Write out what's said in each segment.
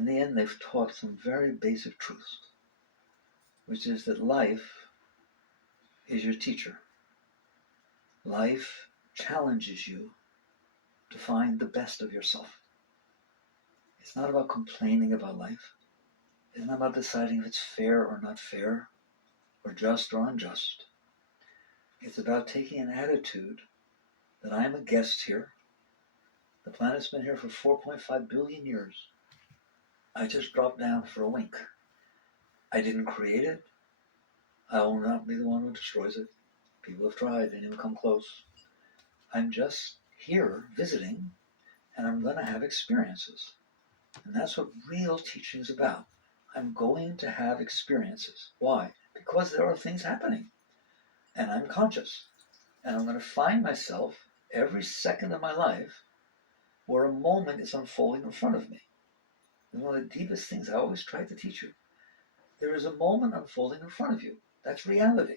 in the end, they've taught some very basic truths, which is that life is your teacher. Life challenges you to find the best of yourself. It's not about complaining about life. It's not about deciding if it's fair or not fair, or just or unjust. It's about taking an attitude that I am a guest here. The planet's been here for 4.5 billion years. I just dropped down for a wink. I didn't create it. I will not be the one who destroys it. People have tried, they didn't even come close. I'm just here visiting, and I'm going to have experiences. And that's what real teaching is about. I'm going to have experiences. Why? Because there are things happening. And I'm conscious. And I'm going to find myself every second of my life where a moment is unfolding in front of me. And one of the deepest things I always try to teach you. There is a moment unfolding in front of you. That's reality.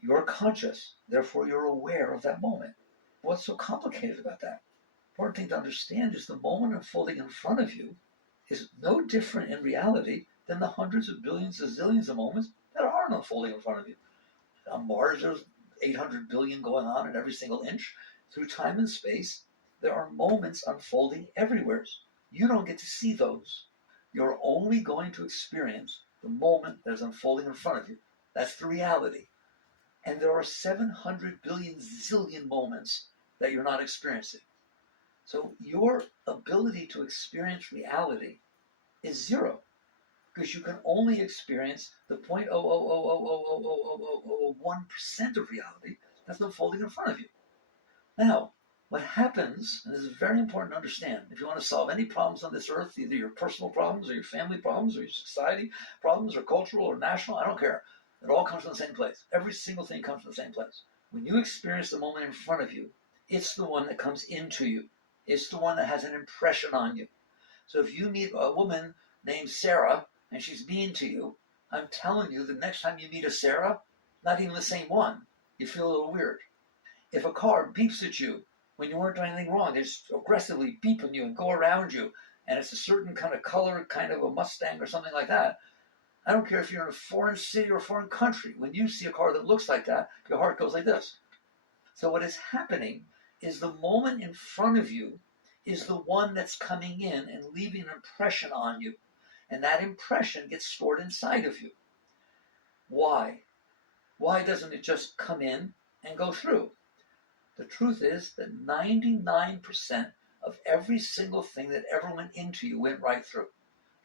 You're conscious. Therefore, you're aware of that moment. What's so complicated about that? The important thing to understand is the moment unfolding in front of you is no different in reality than the hundreds of billions of zillions of moments that aren't unfolding in front of you. On Mars, there's 800 billion going on in every single inch. Through time and space, there are moments unfolding everywhere. You don't get to see those. You're only going to experience the moment that is unfolding in front of you. That's the reality. And there are 700 billion zillion moments that you're not experiencing. So your ability to experience reality is zero, because you can only experience the 0.000000001% of reality that's unfolding in front of you. Now, what happens, and this is very important to understand, if you want to solve any problems on this earth, either your personal problems or your family problems or your society problems or cultural or national, I don't care. It all comes from the same place. Every single thing comes from the same place. When you experience the moment in front of you, it's the one that comes into you. It's the one that has an impression on you. So if you meet a woman named Sarah and she's mean to you, I'm telling you, the next time you meet a Sarah, not even the same one, you feel a little weird. If a car beeps at you when you weren't doing anything wrong, they just aggressively beep on you and go around you, and it's a certain kind of color, kind of a Mustang or something like that, I don't care if you're in a foreign city or a foreign country, when you see a car that looks like that, your heart goes like this. So what is happening is the moment in front of you is the one that's coming in and leaving an impression on you. And that impression gets stored inside of you. Why? Why doesn't it just come in and go through? The truth is that 99% of every single thing that ever went into you went right through.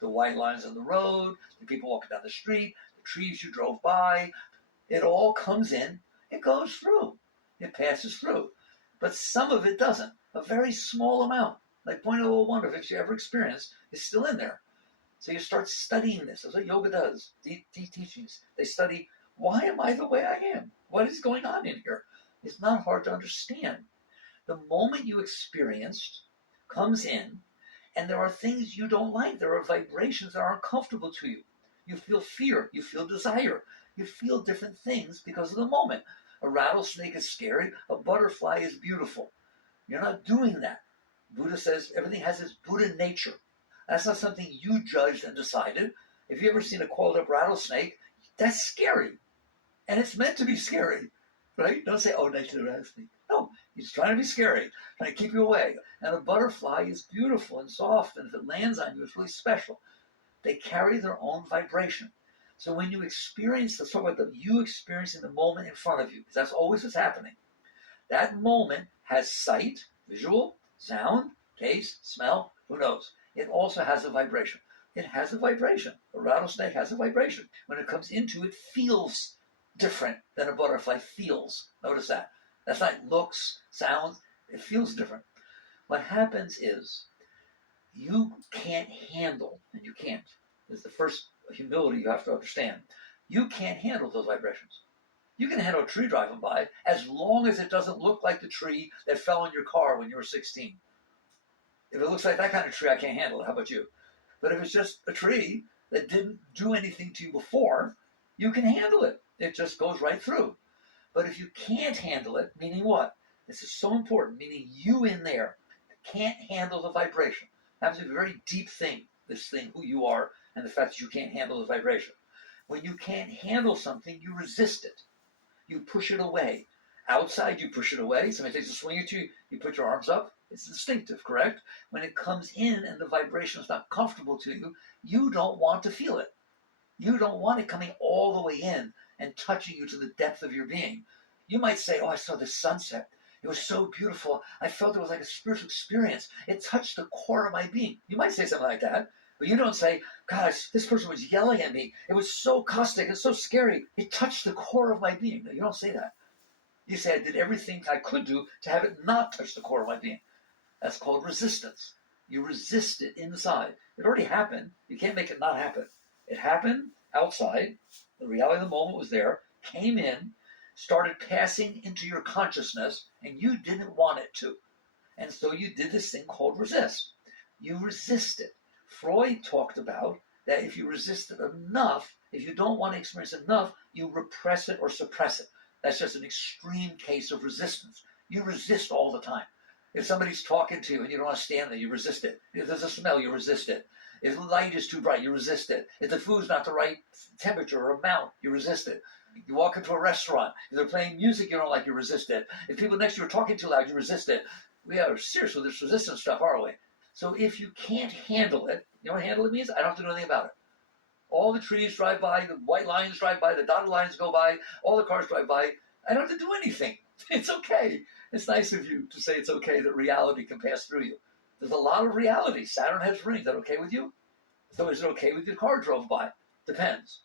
The white lines on the road, the people walking down the street, the trees you drove by, it all comes in, it goes through, it passes through. But some of it doesn't. A very small amount, like 0.001 of it you ever experienced, is still in there. So you start studying this. That's what yoga does. Deep teachings. They study, why am I the way I am? What is going on in here? It's not hard to understand. The moment you experienced comes in, and there are things you don't like. There are vibrations that are uncomfortable to you. You feel fear. You feel desire. You feel different things because of the moment. A rattlesnake is scary. A butterfly is beautiful. You're not doing that. Buddha says everything has its Buddha nature. That's not something you judged and decided. If you ever seen a coiled up rattlesnake, that's scary. And it's meant to be scary, right? Don't say, oh, nice little rattlesnake. No, he's trying to be scary, trying to keep you away. And a butterfly is beautiful and soft, and if it lands on you, it's really special. They carry their own vibration. So when you experience, let's talk about you experiencing the moment in front of you, because that's always what's happening. That moment has sight, visual, sound, taste, smell, who knows? It also has a vibration. It has a vibration. A rattlesnake has a vibration. When it comes into it, feels different than a butterfly feels. Notice that. That's not looks, sounds. It feels different. What happens is you can't handle, and you can't. This is the first humility you have to understand. You can't handle those vibrations. You can handle a tree driving by as long as it doesn't look like the tree that fell in your car when you were 16. If it looks like that kind of tree, I can't handle it. How about you? But if it's just a tree that didn't do anything to you before, you can handle it. It just goes right through. But if you can't handle it, meaning what? This is so important, meaning you in there can't handle the vibration. It happens to be a very deep thing. this thing, who you are, and the fact that you can't handle the vibration. When you can't handle something, you resist it. You push it away. Outside, you push it away. Somebody takes a swing at you, you put your arms up. It's instinctive, correct? When it comes in and the vibration is not comfortable to you, you don't want to feel it. You don't want it coming all the way in and touching you to the depth of your being. You might say, oh, I saw the sunset. It was so beautiful. I felt it was like a spiritual experience. It touched the core of my being. You might say something like that, but you don't say, gosh, this person was yelling at me. It was so caustic and so scary. It touched the core of my being. No, you don't say that. You say, I did everything I could do to have it not touch the core of my being. That's called resistance. You resist it inside. It already happened. You can't make it not happen. It happened outside. The reality of the moment was there, came in, started passing into your consciousness, and you didn't want it to. And so you did this thing called resist. You resist it. Freud talked about that if you resist it enough, if you don't want to experience it enough, you repress it or suppress it. That's just an extreme case of resistance. You resist all the time. If somebody's talking to you and you don't want to stand there, you resist it. If there's a smell, you resist it. If the light is too bright, you resist it. If the food's not the right temperature or amount, you resist it. You walk into a restaurant, if they're playing music you don't like, you resist it. If people next to you are talking too loud, you resist it. We are serious with this resistance stuff, aren't we? So if you can't handle it, you know what handle it means? I don't have to do anything about it. All the trees drive by, the white lines drive by, the dotted lines go by, all the cars drive by. I don't have to do anything. It's okay. It's nice of you to say it's okay that reality can pass through you. There's a lot of reality. Saturn has rings. Is that okay with you? So is it okay with your car drove by? Depends.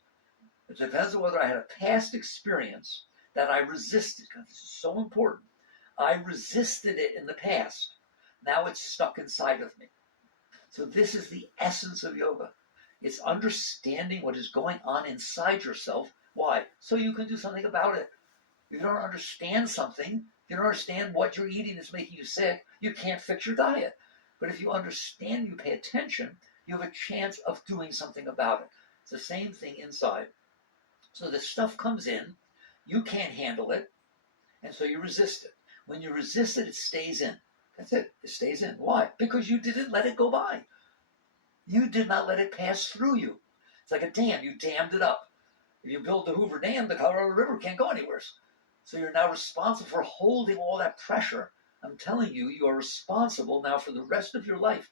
It depends on whether I had a past experience that I resisted. God, this is so important. I resisted it in the past. Now it's stuck inside of me. So this is the essence of yoga. It's understanding what is going on inside yourself. Why? So you can do something about it. If you don't understand something, if you don't understand what you're eating that's making you sick, you can't fix your diet. But if you understand, you pay attention, you have a chance of doing something about it. It's the same thing inside. So this stuff comes in, you can't handle it, and so you resist it. When you resist it, it stays in. That's it. It stays in. Why? Because you didn't let it go by. You did not let it pass through you. It's like a dam. You dammed it up. If you build the Hoover Dam, the Colorado River can't go anywhere. So you're now responsible for holding all that pressure. I'm telling you, you are responsible now for the rest of your life.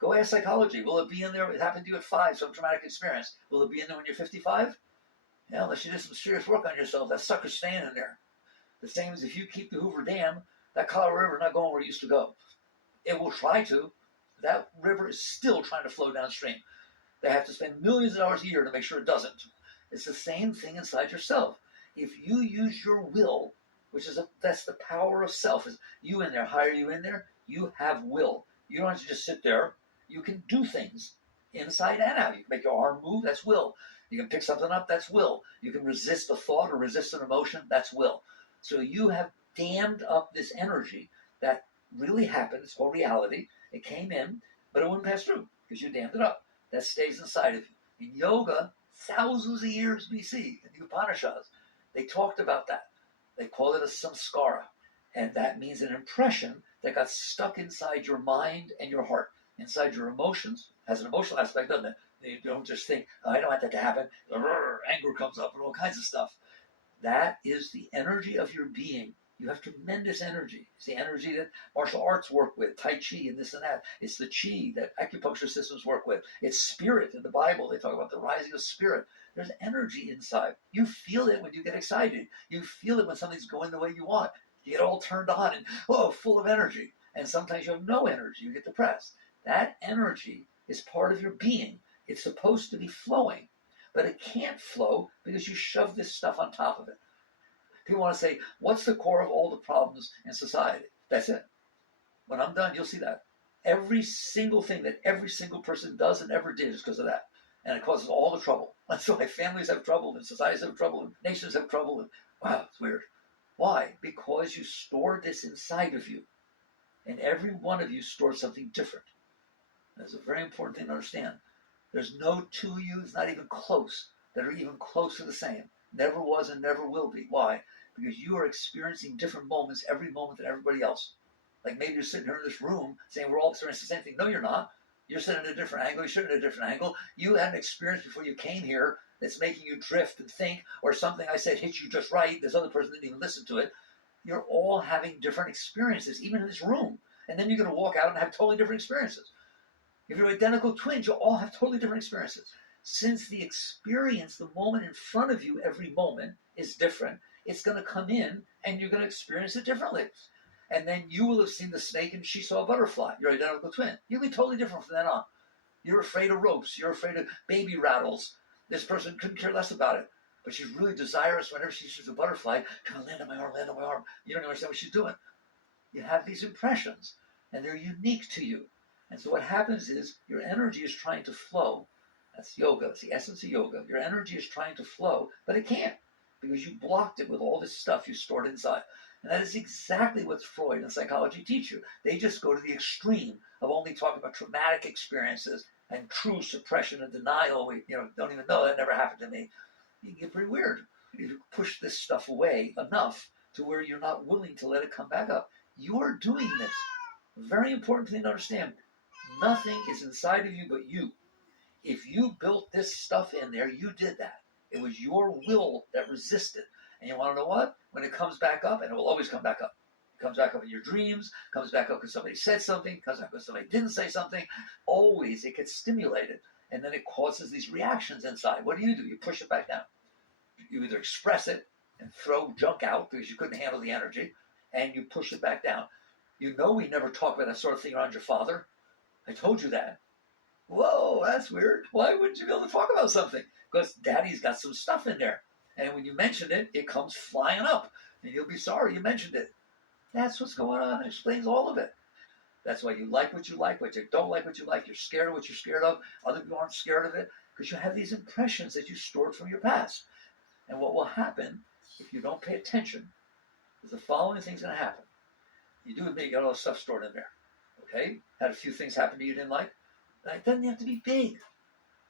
Go ask psychology. Will it be in there? It happened to you at 5, some traumatic experience. Will it be in there when you're 55? Yeah, unless you did some serious work on yourself, that sucker's staying in there. The same as if you keep the Hoover Dam, that Colorado River not going where it used to go. It will try to. That river is still trying to flow downstream. They have to spend millions of dollars a year to make sure it doesn't. It's the same thing inside yourself. If you use your will, that's the power of self, is you in there, hire you in there, you have will. You don't have to just sit there. You can do things inside and out. You can make your arm move, that's will. You can pick something up, that's will. You can resist a thought or resist an emotion, that's will. So you have dammed up this energy that really happened. It's called reality. It came in, but it wouldn't pass through because you dammed it up. That stays inside of you. In yoga, thousands of years BC, in the Upanishads, they talked about that. They call it a samskara. And that means an impression that got stuck inside your mind and your heart, inside your emotions. It has an emotional aspect, doesn't it? You don't just think, oh, I don't want that to happen. Anger comes up and all kinds of stuff. That is the energy of your being. You have tremendous energy. It's the energy that martial arts work with, Tai Chi and this and that. It's the Chi that acupuncture systems work with. It's spirit. In the Bible, they talk about the rising of spirit. There's energy inside. You feel it when you get excited. You feel it when something's going the way you want. You get all turned on and, full of energy. And sometimes you have no energy. You get depressed. That energy is part of your being. It's supposed to be flowing. But it can't flow because you shove this stuff on top of it. People want to say, what's the core of all the problems in society? That's it. When I'm done, you'll see that. Every single thing that every single person does and ever did is because of that. And it causes all the trouble. That's why families have trouble, and societies have trouble, and nations have trouble. And wow, it's weird. Why? Because you stored this inside of you. And every one of you stores something different. That's a very important thing to understand. There's no two yous, not even close, that are even close to the same. Never was and never will be. Why? Because you are experiencing different moments every moment than everybody else. Like maybe you're sitting here in this room saying we're all experiencing the same thing. No, you're not. You're sitting at a different angle. You're sitting at a different angle. You had an experience before you came here that's making you drift and think, or something I said hit you just right. This other person didn't even listen to it. You're all having different experiences, even in this room. And then you're going to walk out and have totally different experiences. If you're identical twins, you'll all have totally different experiences. Since the experience, the moment in front of you, every moment is different, it's going to come in and you're going to experience it differently. And then you will have seen the snake and she saw a butterfly, your identical twin. You'll be totally different from then on. You're afraid of ropes. You're afraid of baby rattles. This person couldn't care less about it. But she's really desirous whenever she sees a butterfly, kind of land on my arm, land on my arm. You don't understand what she's doing. You have these impressions, and they're unique to you. And so what happens is your energy is trying to flow. That's yoga. That's the essence of yoga. Your energy is trying to flow, but it can't because you blocked it with all this stuff you stored inside. And that is exactly what Freud and psychology teach you. They just go to the extreme of only talking about traumatic experiences and true suppression and denial. We don't even know that never happened to me. You get pretty weird. You push this stuff away enough to where you're not willing to let it come back up. You're doing this. Very important thing to understand. Nothing is inside of you but you. If you built this stuff in there, you did that. It was your will that resisted. And you want to know what? When it comes back up, and it will always come back up. It comes back up in your dreams, comes back up because somebody said something, comes back because somebody didn't say something. Always it gets stimulated. And then it causes these reactions inside. What do? You push it back down. You either express it and throw junk out because you couldn't handle the energy, and you push it back down. You know we never talk about that sort of thing around your father. I told you that. Whoa, that's weird. Why wouldn't you be able to talk about something? Because daddy's got some stuff in there. And when you mention it, it comes flying up. And you'll be sorry you mentioned it. That's what's going on. It explains all of it. That's why you like what you like, what you don't like what you like. You're scared of what you're scared of. Other people aren't scared of it because you have these impressions that you stored from your past. And what will happen if you don't pay attention is the following thing's going to happen. You do admit you got all this stuff stored in there. Okay? Had a few things happen to you didn't like. It doesn't have to be big.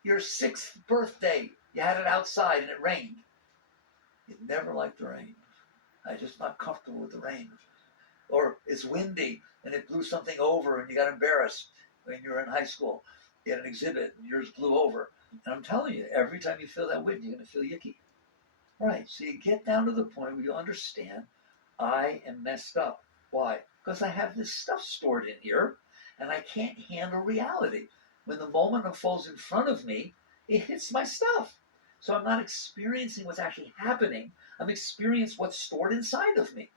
Your 6th birthday, you had it outside and it rained. You never liked the rain. I'm just not comfortable with the rain. Or it's windy and it blew something over and you got embarrassed when you were in high school. You had an exhibit and yours blew over. And I'm telling you, every time you feel that wind, you're going to feel yucky. Right, so you get down to the point where you understand, I am messed up. Why? Because I have this stuff stored in here and I can't handle reality. When the moment unfolds in front of me, it hits my stuff. So I'm not experiencing what's actually happening. I'm experiencing what's stored inside of me.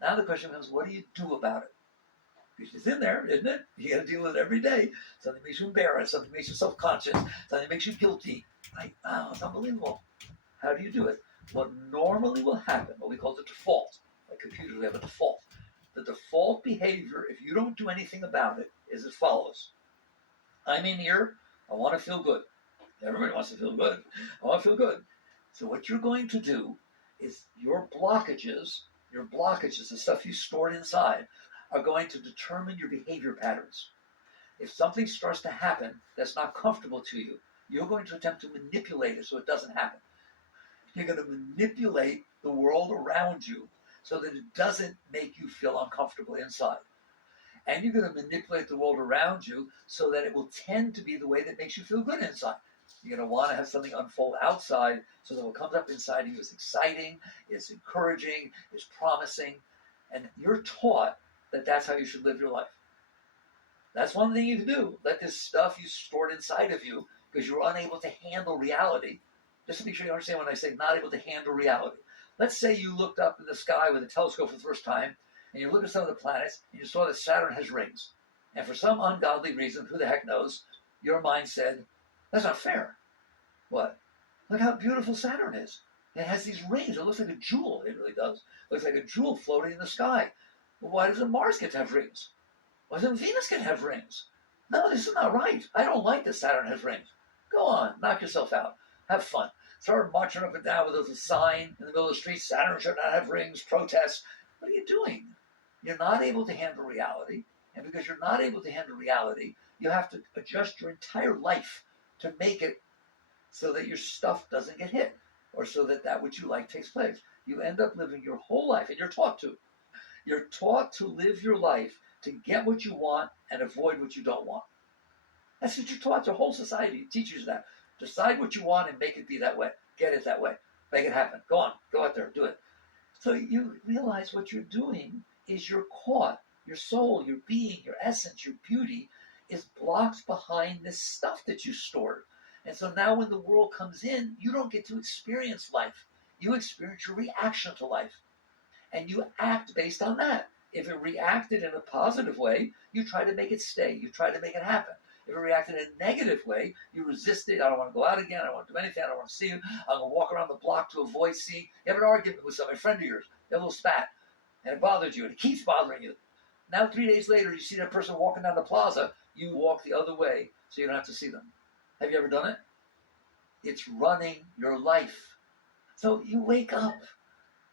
Now the question becomes, what do you do about it? Because it's in there, isn't it? You got to deal with it every day. Something makes you embarrassed. Something makes you self-conscious. Something makes you guilty. Like, wow, it's unbelievable. How do you do it? What normally will happen, what we call the default, like computers, we have a default. The default behavior, if you don't do anything about it, is as follows. I'm in here. I want to feel good. Everybody wants to feel good. I want to feel good. So what you're going to do is your blockages, the stuff you stored inside, are going to determine your behavior patterns. If something starts to happen that's not comfortable to you, you're going to attempt to manipulate it so it doesn't happen. You're going to manipulate the world around you so that it doesn't make you feel uncomfortable inside. And you're going to manipulate the world around you so that it will tend to be the way that makes you feel good inside. You're going to want to have something unfold outside so that what comes up inside you is exciting, is encouraging, is promising. And you're taught that that's how you should live your life. That's one thing you can do. Let this stuff you stored inside of you, because you're unable to handle reality. Just to make sure you understand when I say not able to handle reality. Let's say you looked up in the sky with a telescope for the first time, and you look at some of the planets, and you saw that Saturn has rings. And for some ungodly reason, who the heck knows, your mind said, that's not fair. What? Look how beautiful Saturn is. It has these rings. It looks like a jewel. It really does. It looks like a jewel floating in the sky. Well, why doesn't Mars get to have rings? Why doesn't Venus get to have rings? No, this is not right. I don't like that Saturn has rings. Go on, knock yourself out. Have fun. Start marching up and down with a sign in the middle of the street, Saturn should not have rings, protest. What are you doing? You're not able to handle reality. And because you're not able to handle reality, you have to adjust your entire life to make it so that your stuff doesn't get hit, or so that that which you like takes place. You end up living your whole life, and you're taught to. You're taught to live your life to get what you want and avoid what you don't want. That's what you're taught. The whole society teaches you that. Decide what you want and make it be that way. Get it that way. Make it happen. Go on. Go out there. Do it. So you realize what you're doing is you're caught. Your soul, your being, your essence, your beauty is blocked behind this stuff that you stored. And so now when the world comes in, you don't get to experience life. You experience your reaction to life. And you act based on that. If it reacted in a positive way, you try to make it stay. You try to make it happen. If it reacted in a negative way, you resist it. I don't want to go out again. I don't want to do anything. I don't want to see you. I'm going to walk around the block to avoid seeing. You have an argument with somebody, a friend of yours, you have a little spat, and it bothers you, and it keeps bothering you. Now, 3 days later, you see that person walking down the plaza, you walk the other way so you don't have to see them. Have you ever done it? It's running your life. So you wake up.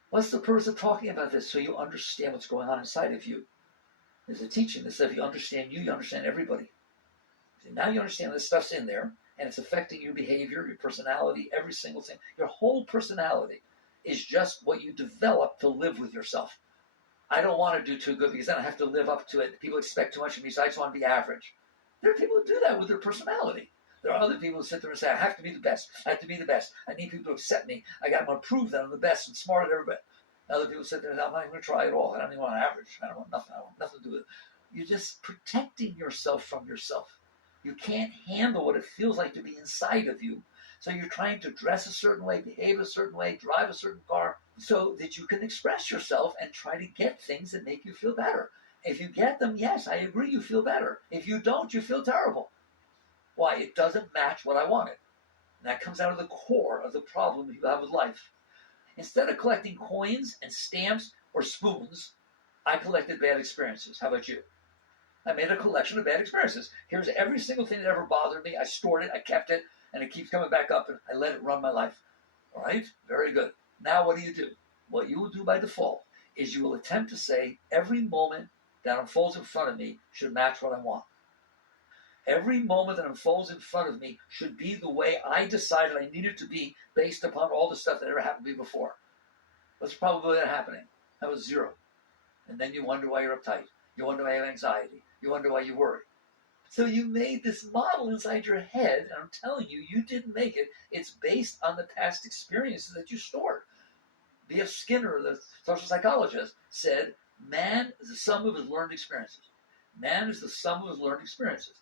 What's the person talking about this? So you understand what's going on inside of you. There's a teaching that says if you understand you understand everybody. So now you understand this stuff's in there, and it's affecting your behavior, your personality, every single thing. Your whole personality is just what you develop to live with yourself. I don't want to do too good because then I have to live up to it. People expect too much of me, so I just want to be average. There are people who do that with their personality. There are other people who sit there and say, I have to be the best. I have to be the best. I need people to accept me. I got to prove that I'm the best and smarter than everybody. Other people sit there and say, I'm not even going to try at all. I don't even want average. I don't want nothing. I want nothing to do with it. You're just protecting yourself from yourself. You can't handle what it feels like to be inside of you. So you're trying to dress a certain way, behave a certain way, drive a certain car, so that you can express yourself and try to get things that make you feel better. If you get them, yes, I agree, you feel better. If you don't, you feel terrible. Why? It doesn't match what I wanted. And that comes out of the core of the problem you have with life. Instead of collecting coins and stamps or spoons, I collected bad experiences. How about you? I made a collection of bad experiences. Here's every single thing that ever bothered me. I stored it, I kept it, and it keeps coming back up, and I let it run my life. All right? Very good. Now what do? What you will do by default is you will attempt to say every moment that unfolds in front of me should match what I want. Every moment that unfolds in front of me should be the way I decided I needed to be based upon all the stuff that ever happened to me before. What's the probability of that happening? That was 0. And then you wonder why you're uptight. You wonder why you have anxiety. You wonder why you worry. So you made this model inside your head, and I'm telling you, you didn't make it. It's based on the past experiences that you stored. B.F. Skinner, the social psychologist, said, man is the sum of his learned experiences. Man is the sum of his learned experiences.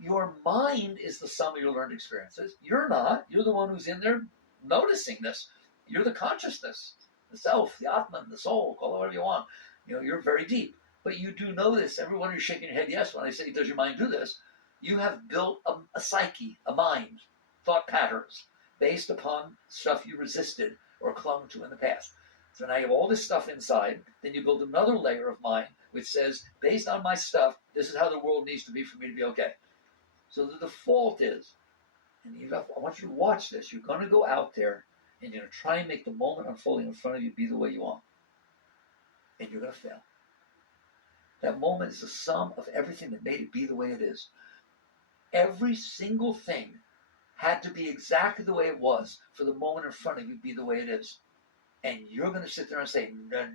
Your mind is the sum of your learned experiences. You're not. You're the one who's in there noticing this. You're the consciousness, the self, the Atman, the soul, call it whatever you want. You're very deep. But you do know this. Everyone who's shaking your head yes when I say, does your mind do this? You have built a psyche, a mind, thought patterns based upon stuff you resisted or clung to in the past. So now you have all this stuff inside. Then you build another layer of mind which says, based on my stuff, this is how the world needs to be for me to be okay. So the default is, and I want you to watch this. You're going to go out there and you're going to try and make the moment unfolding in front of you be the way you want. And you're going to fail. That moment is the sum of everything that made it be the way it is. Every single thing had to be exactly the way it was for the moment in front of you to be the way it is. And you're going to sit there and say,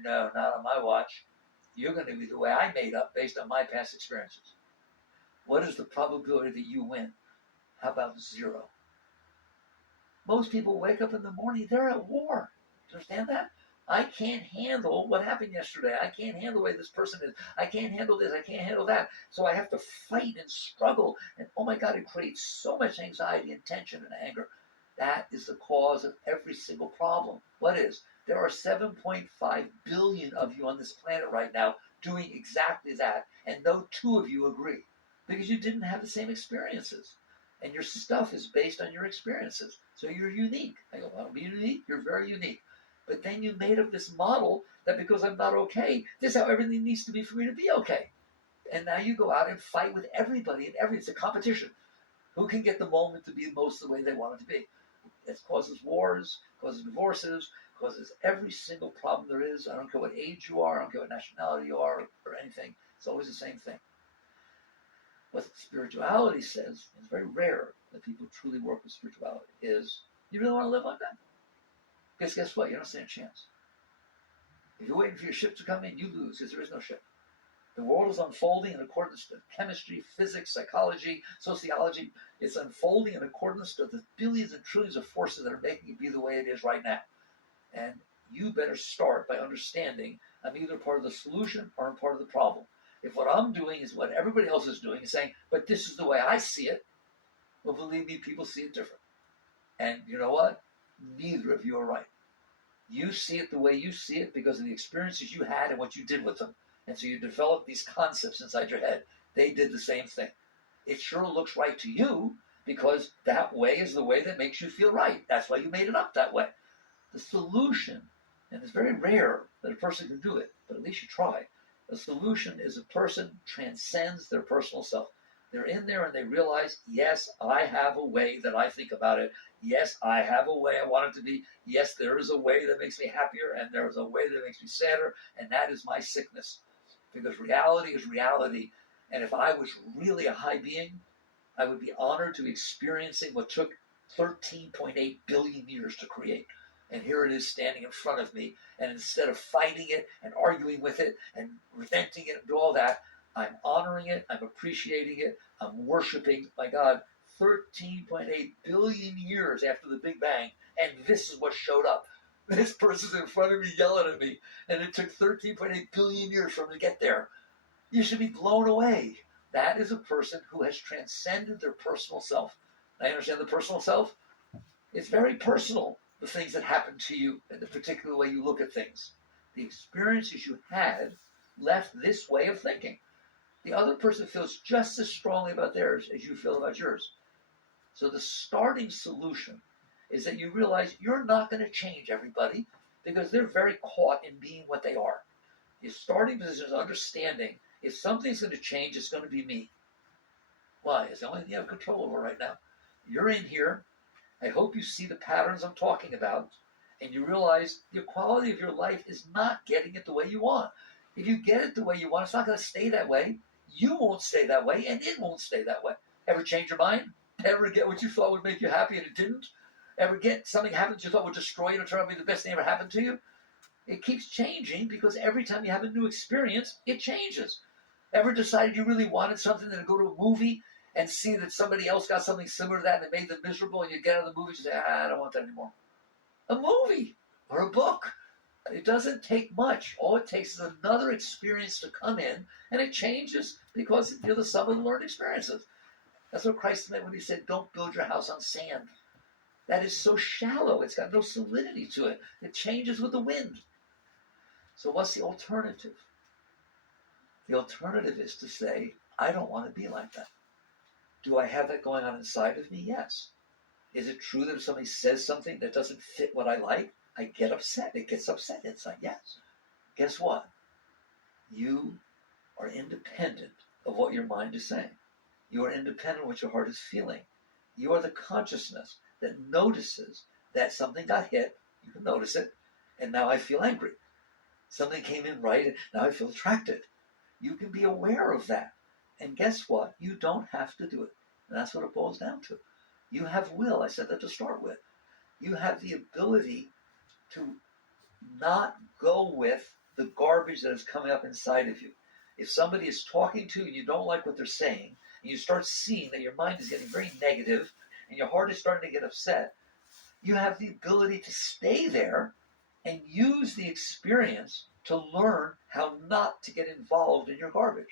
no, not on my watch. You're going to be the way I made up based on my past experiences. What is the probability that you win? How about 0? Most people wake up in the morning, they're at war. Do you understand that? I can't handle what happened yesterday. I can't handle the way this person is. I can't handle this. I can't handle that. So I have to fight and struggle. And oh my God, it creates so much anxiety and tension and anger. That is the cause of every single problem. What is? There are 7.5 billion of you on this planet right now doing exactly that. And no 2 of you agree because you didn't have the same experiences. And your stuff is based on your experiences. So you're unique. I go, well, be unique. You're very unique. But then you made up this model that because I'm not okay, this is how everything needs to be for me to be okay. And now you go out and fight with everybody and it's a competition. Who can get the moment to be most the way they want it to be? It causes wars, causes divorces, causes every single problem there is. I don't care what age you are, I don't care what nationality you are or anything. It's always the same thing. What spirituality says, it's very rare that people truly work with spirituality, is you really want to live like that? Because guess what? You don't stand a chance. If you're waiting for your ship to come in, you lose because there is no ship. The world is unfolding in accordance to chemistry, physics, psychology, sociology. It's unfolding in accordance to the billions and trillions of forces that are making it be the way it is right now. And you better start by understanding I'm either part of the solution or I'm part of the problem. If what I'm doing is what everybody else is doing and saying, but this is the way I see it, well, believe me, people see it different. And you know what? Neither of you are right. You see it the way you see it because of the experiences you had and what you did with them. And so you develop these concepts inside your head. They did the same thing. It sure looks right to you because that way is the way that makes you feel right. That's why you made it up that way. The solution, and it's very rare that a person can do it, but at least you try. The solution is a person transcends their personal self. They're in there and they realize, yes, I have a way that I think about it. Yes, I have a way I want it to be. Yes, there is a way that makes me happier, and there is a way that makes me sadder, and that is my sickness. Because reality is reality. And if I was really a high being, I would be honored to be experiencing what took 13.8 billion years to create. And here it is standing in front of me. And instead of fighting it and arguing with it and resenting it and all that, I'm honoring it. I'm appreciating it. I'm worshiping, my God, 13.8 billion years after the Big Bang. And this is what showed up. This person's in front of me yelling at me. And it took 13.8 billion years for him to get there. You should be blown away. That is a person who has transcended their personal self. I understand the personal self. It's very personal, the things that happen to you and the particular way you look at things. The experiences you had left this way of thinking. The other person feels just as strongly about theirs as you feel about yours. So the starting solution is that you realize you're not going to change everybody because they're very caught in being what they are. Your starting position is understanding if something's going to change, it's going to be me. Why? It's the only thing you have control over right now. You're in here. I hope you see the patterns I'm talking about, and you realize the quality of your life is not getting it the way you want. If you get it the way you want, it's not going to stay that way. You won't stay that way, and it won't stay that way. Ever change your mind? Ever get what you thought would make you happy and it didn't? Ever get something happen that you thought would destroy you and turn out to be the best thing ever happened to you? It keeps changing because every time you have a new experience, it changes. Ever decided you really wanted something, then go to a movie and see that somebody else got something similar to that and it made them miserable, and you get out of the movie and say, I don't want that anymore. A movie or a book. It doesn't take much. All it takes is another experience to come in, and it changes because you're the sum of the learned experiences. That's what Christ meant when he said, don't build your house on sand. That is so shallow. It's got no solidity to it. It changes with the wind. So what's the alternative? The alternative is to say, I don't want to be like that. Do I have that going on inside of me? Yes. Is it true that if somebody says something that doesn't fit what I like, I get upset? It gets upset inside. Yes. Guess what? You are independent of what your mind is saying. You are independent of what your heart is feeling. You are the consciousness that notices that something got hit. You can notice it. And now I feel angry. Something came in right, and now I feel attracted. You can be aware of that. And guess what? You don't have to do it. And that's what it boils down to. You have will. I said that to start with. You have the ability to not go with the garbage that is coming up inside of you. If somebody is talking to you and you don't like what they're saying, and you start seeing that your mind is getting very negative and your heart is starting to get upset, you have the ability to stay there and use the experience to learn how not to get involved in your garbage.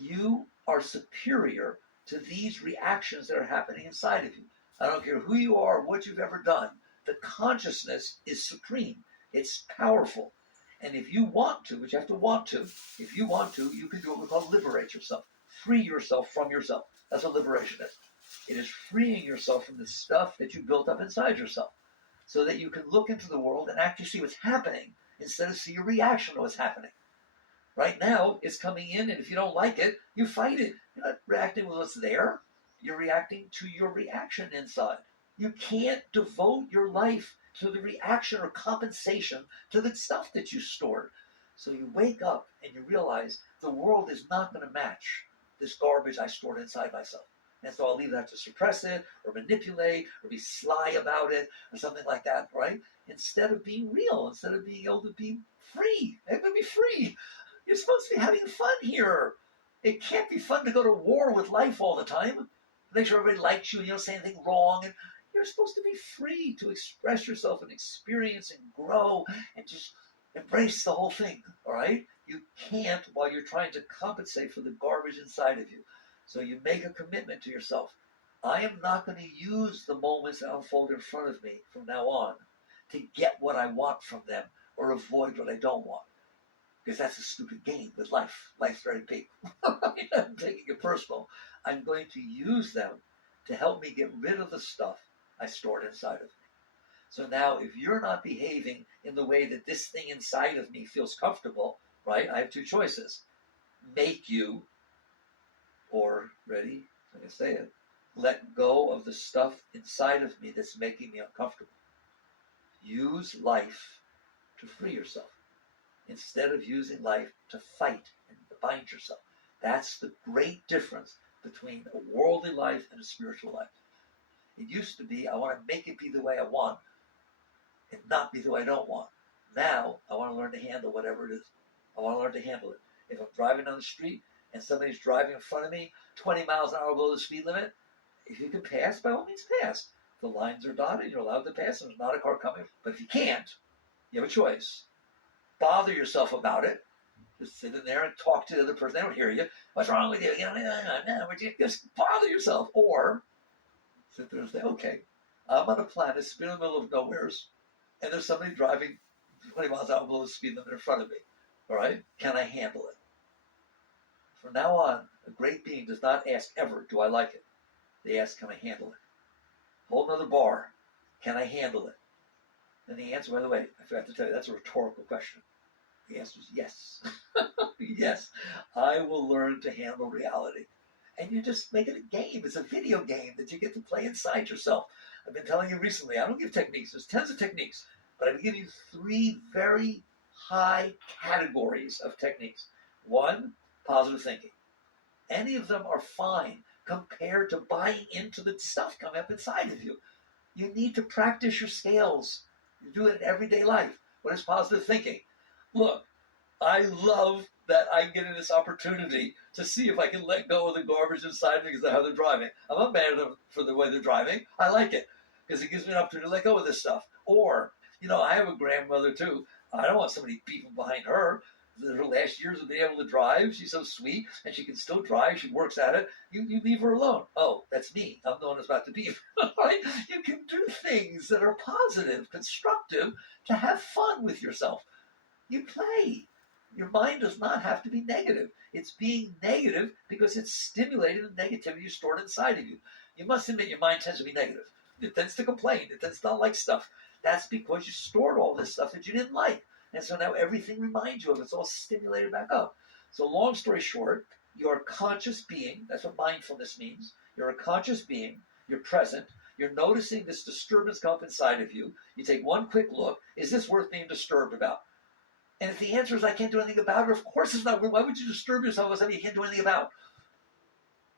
You are superior to these reactions that are happening inside of you. I don't care who you are, what you've ever done. The consciousness is supreme. It's powerful. And if you want to, which you have to want to, if you want to, you can do what we call liberate yourself. Free yourself from yourself. That's what liberation is. It is freeing yourself from the stuff that you built up inside yourself so that you can look into the world and actually see what's happening instead of see your reaction to what's happening. Right now, it's coming in, and if you don't like it, you fight it. You're not reacting with what's there. You're reacting to your reaction inside. You can't devote your life to the reaction or compensation to the stuff that you stored. So you wake up and you realize the world is not going to match this garbage I stored inside myself. And so I'll leave that to suppress it or manipulate or be sly about it or something like that, right? Instead of being real, instead of being able to be free. I'm going to be free. You're supposed to be having fun here. It can't be fun to go to war with life all the time. Make sure everybody likes you and you don't say anything wrong. And you're supposed to be free to express yourself and experience and grow and just embrace the whole thing. All right? You can't while you're trying to compensate for the garbage inside of you. So you make a commitment to yourself. I am not going to use the moments that unfold in front of me from now on to get what I want from them or avoid what I don't want. Because that's a stupid game with life. Life's very big. I'm taking it personal. I'm going to use them to help me get rid of the stuff I stored inside of me. So now, if you're not behaving in the way that this thing inside of me feels comfortable, right? I have two choices. Make you, or, ready? I'm going to say it. Let go of the stuff inside of me that's making me uncomfortable. Use life to free yourself instead of using life to fight and bind yourself. That's the great difference between a worldly life and a spiritual life. It used to be, I want to make it be the way I want and not be the way I don't want. Now, I want to learn to handle whatever it is. I want to learn to handle it. If I'm driving down the street and somebody's driving in front of me, 20 miles an hour below the speed limit, if you can pass, by all means pass. The lines are dotted, you're allowed to pass, and there's not a car coming. But if you can't, you have a choice. Bother yourself about it. Just sit in there and talk to the other person. They don't hear you. What's wrong with you? Just bother yourself. Or sit there and say, okay, I'm on a planet spinning in the middle of nowheres, and there's somebody driving 20 miles an hour below the speed limit in front of me. All right? Can I handle it? From now on, a great being does not ask ever, do I like it? They ask, can I handle it? Whole nother bar. Can I handle it? And the answer, by the way, I forgot to tell you, that's a rhetorical question. The answer is yes. Yes, I will learn to handle reality. And you just make it a game. It's a video game that you get to play inside yourself. I've been telling you recently, I don't give techniques. There's tons of techniques. But I've given you 3 very high categories of techniques. 1, positive thinking. Any of them are fine compared to buying into the stuff coming up inside of you. You need to practice your scales. You do it in everyday life. What is positive thinking? Look, I love that I get in this opportunity to see if I can let go of the garbage inside me because of how they're driving. I'm not mad at them for the way they're driving. I like it because it gives me an opportunity to let go of this stuff. Or, I have a grandmother too. I don't want somebody beeping behind her. Her last years of being able to drive, she's so sweet, and she can still drive. She works at it. You leave her alone. Oh, that's me. I'm the one who's about to beep. Right? You can do things that are positive, constructive, to have fun with yourself. You play. Your mind does not have to be negative. It's being negative because it's stimulating the negativity stored inside of you. You must admit your mind tends to be negative. It tends to complain. It tends to not like stuff. That's because you stored all this stuff that you didn't like. And so now everything reminds you of it. It's all stimulated back up. So long story short, you're a conscious being. That's what mindfulness means. You're a conscious being. You're present. You're noticing this disturbance come up inside of you. You take one quick look. Is this worth being disturbed about? And if the answer is I can't do anything about it, of course it's not. Why would you disturb yourself with something you can't do anything about?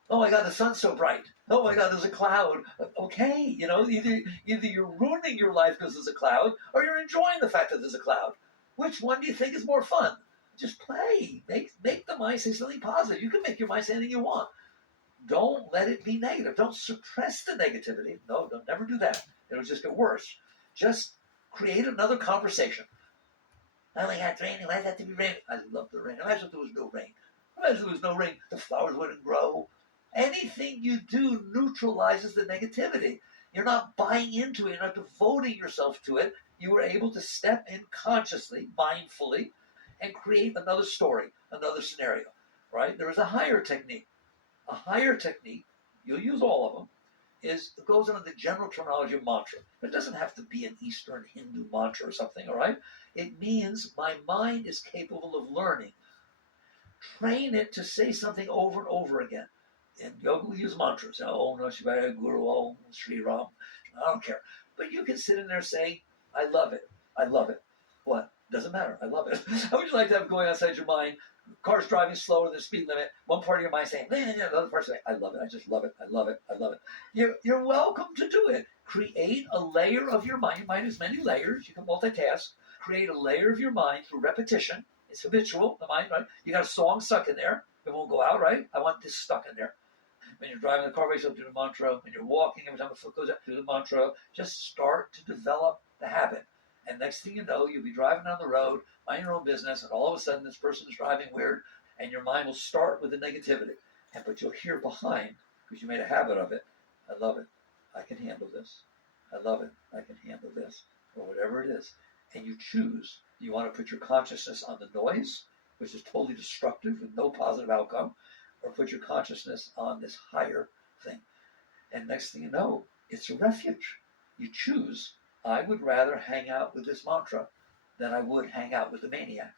Oh my God, the sun's so bright. Oh my God, there's a cloud. Okay, either you're ruining your life because there's a cloud, or you're enjoying the fact that there's a cloud. Which one do you think is more fun? Just play. Make the mind say something positive. You can make your mind say anything you want. Don't let it be negative. Don't suppress the negativity. No, don't never do that. It'll just get worse. Just create another conversation. Oh my God, it's raining. Why does it have to be raining? I love the rain. Imagine if there was no rain. Imagine if there was no rain. The flowers wouldn't grow. Anything you do neutralizes the negativity. You're not buying into it. You're not devoting yourself to it. You were able to step in consciously, mindfully, and create another story, another scenario, right? There is a higher technique. A higher technique, you'll use all of them, it goes under the general terminology of mantra. It doesn't have to be an Eastern Hindu mantra or something, all right? It means my mind is capable of learning. Train it to say something over and over again. In yoga, we use mantras. Om Namah Shivaya, Guru, Om, Sri Ram. I don't care. But you can sit in there saying, I love it. I love it. What? Doesn't matter. I love it. How would you like to have going outside your mind? Cars driving slower than the speed limit. One part of your mind saying, the other part saying, I love it. I just love it. I love it. I love it. You're welcome to do it. Create a layer of your mind. Your mind has many layers. You can multitask. Create a layer of your mind through repetition. It's habitual, the mind, right? You got a song stuck in there. It won't go out, right? I want this stuck in there. When you're driving the car, race up, do the mantra. When you're walking, every time the foot goes up, do the mantra. Just start to develop the habit. And next thing you know, you'll be driving down the road, mind your own business, and all of a sudden this person's driving weird, and your mind will start with the negativity. But you'll hear behind, because you made a habit of it, I love it. I can handle this. I love it. I can handle this. Or whatever it is. And you choose. You want to put your consciousness on the noise, which is totally destructive with no positive outcome, or put your consciousness on this higher thing. And next thing you know, it's a refuge. You choose. I would rather hang out with this mantra than I would hang out with the maniac.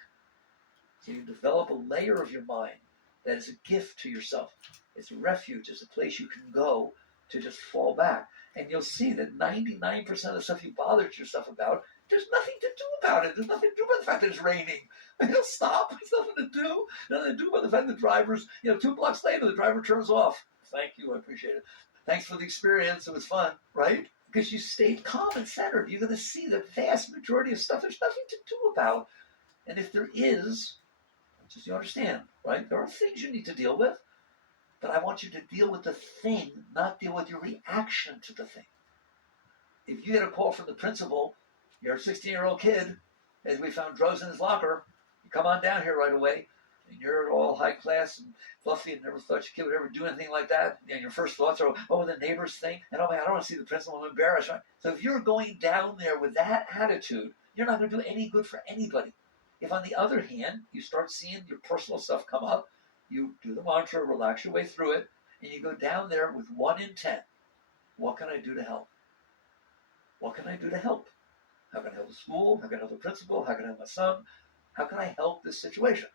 So you develop a layer of your mind that is a gift to yourself. It's a refuge. It's a place you can go to just fall back. And you'll see that 99% of the stuff you bothered yourself about, there's nothing to do about it. There's nothing to do about the fact that it's raining. It'll stop. There's nothing to do. Nothing to do about the fact that the driver's, 2 blocks later, the driver turns off. Thank you. I appreciate it. Thanks for the experience. It was fun, right? Because you stayed calm and centered. You're going to see the vast majority of stuff there's nothing to do about. And if there is, just you understand, right? There are things you need to deal with. But I want you to deal with the thing, not deal with your reaction to the thing. If you get a call from the principal, you're a 16-year-old kid, as we found drugs in his locker, you come on down here right away, and you're all high class and fluffy and never thought your kid would ever do anything like that. And your first thoughts are, oh, the neighbors think, and oh, man, I don't want to see the principal, I'm embarrassed. So if you're going down there with that attitude, you're not going to do any good for anybody. If, on the other hand, you start seeing your personal stuff come up, you do the mantra, relax your way through it, and you go down there with one intent. What can I do to help? What can I do to help? How can I help the school? How can I help the principal? How can I help my son? How can I help this situation?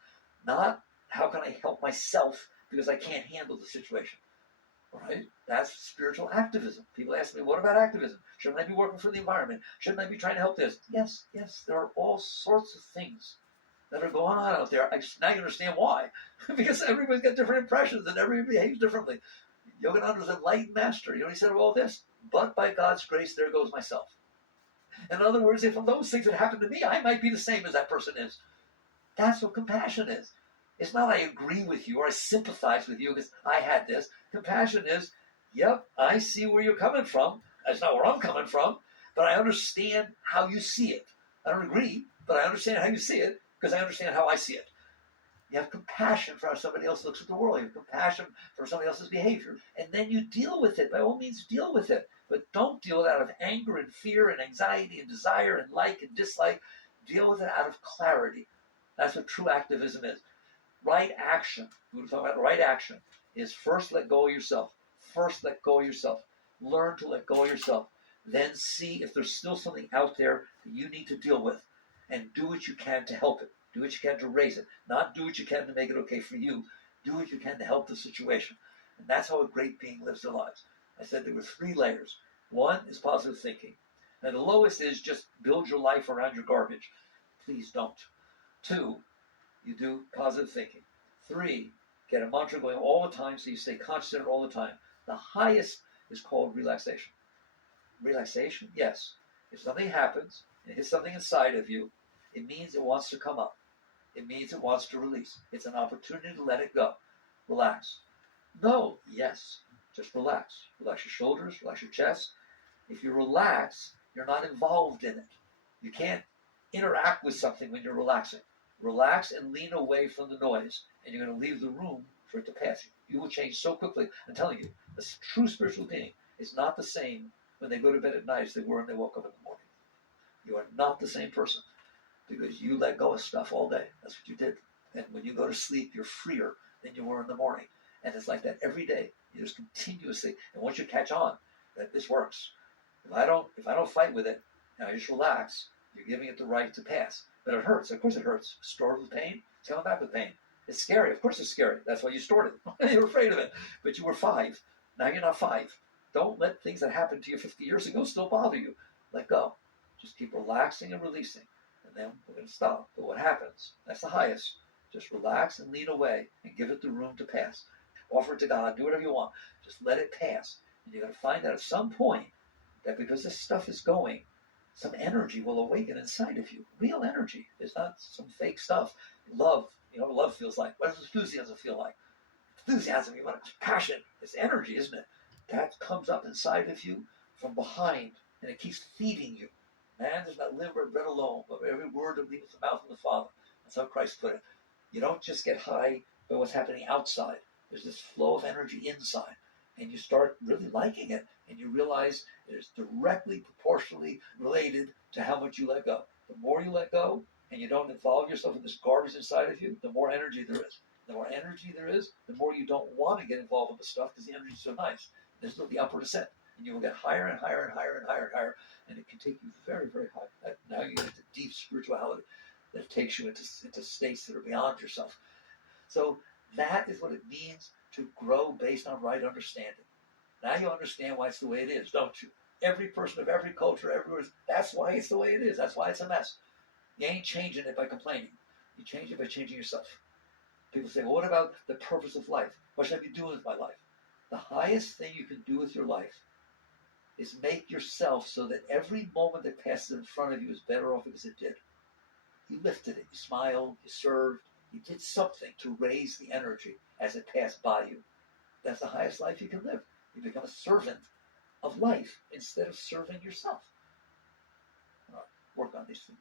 Not how can I help myself because I can't handle the situation. Right? That's spiritual activism. People ask me, what about activism? Shouldn't I be working for the environment? Shouldn't I be trying to help this? Yes, there are all sorts of things that are going on out there. Now you understand why. Because everybody's got different impressions and everybody behaves differently. Yogananda was an enlightened master. You know, he said all this, but by God's grace, there goes myself. In other words, if those things had happened to me, I might be the same as that person is. That's what compassion is. It's not I agree with you or I sympathize with you because I had this. Compassion is, yep, I see where you're coming from. That's not where I'm coming from, but I understand how you see it. I don't agree, but I understand how you see it because I understand how I see it. You have compassion for how somebody else looks at the world. You have compassion for somebody else's behavior. And then you deal with it. By all means, deal with it. But don't deal with it out of anger and fear and anxiety and desire and like and dislike. Deal with it out of clarity. That's what true activism is. Right action. We're talking about right action is first let go of yourself. First let go of yourself. Learn to let go of yourself. Then see if there's still something out there that you need to deal with. And do what you can to help it. Do what you can to raise it. Not do what you can to make it okay for you. Do what you can to help the situation. And that's how a great being lives their lives. I said there were 3 layers. 1 is positive thinking. And the lowest is just build your life around your garbage. Please don't. 2, you do positive thinking. 3, get a mantra going all the time so you stay constant all the time. The highest is called relaxation. Relaxation? Yes. If something happens, and it hits something inside of you, it means it wants to come up. It means it wants to release. It's an opportunity to let it go. Relax. No, yes. Just relax. Relax your shoulders, relax your chest. If you relax, you're not involved in it. You can't interact with something when you're relaxing. Relax and lean away from the noise, and you're going to leave the room for it to pass you. You will change so quickly. I'm telling you, a true spiritual being is not the same when they go to bed at night as they were when they woke up in the morning. You are not the same person because you let go of stuff all day. That's what you did. And when you go to sleep, you're freer than you were in the morning. And it's like that every day. You just continuously, and once you catch on that this works, if I don't fight with it, and I just relax, you're giving it the right to pass. But it hurts. Of course it hurts. Stored with pain, it's coming back with pain. It's scary. Of course it's scary. That's why you stored it. You were afraid of it. But you were 5. Now you're not 5. Don't let things that happened to you 50 years ago still bother you. Let go. Just keep relaxing and releasing. And then we're going to stop. But what happens? That's the highest. Just relax and lean away and give it the room to pass. Offer it to God. Do whatever you want. Just let it pass. And you're going to find out at some point that because this stuff is going, some energy will awaken inside of you. Real energy. It's not some fake stuff. Love, love feels like. What does enthusiasm feel like? Enthusiasm, you want passion. It's energy, isn't it? That comes up inside of you from behind, and it keeps feeding you. Man does not live by bread alone, but by every word that leaves the mouth of the Father. That's how Christ put it. You don't just get high by what's happening outside. There's this flow of energy inside, and you start really liking it, and you realize it is directly proportionally related to how much you let go. The more you let go, and you don't involve yourself in this garbage inside of you, the more energy there is. The more energy there is, the more you don't want to get involved with the stuff because the energy is so nice. There's the upward ascent, and you will get higher and higher and higher and higher and higher, and it can take you very, very high. Now you get into deep spirituality that takes you into states that are beyond yourself. So that is what it means to grow based on right understanding. Now you understand why it's the way it is, don't you? Every person of every culture, everywhere, that's why it's the way it is. That's why it's a mess. You ain't changing it by complaining. You change it by changing yourself. People say, well, what about the purpose of life? What should I be doing with my life? The highest thing you can do with your life is make yourself so that every moment that passes in front of you is better off because it did. You lifted it, you smiled, you served, you did something to raise the energy as it passed by you. That's the highest life you can live. You become a servant of life instead of serving yourself. Work on these things.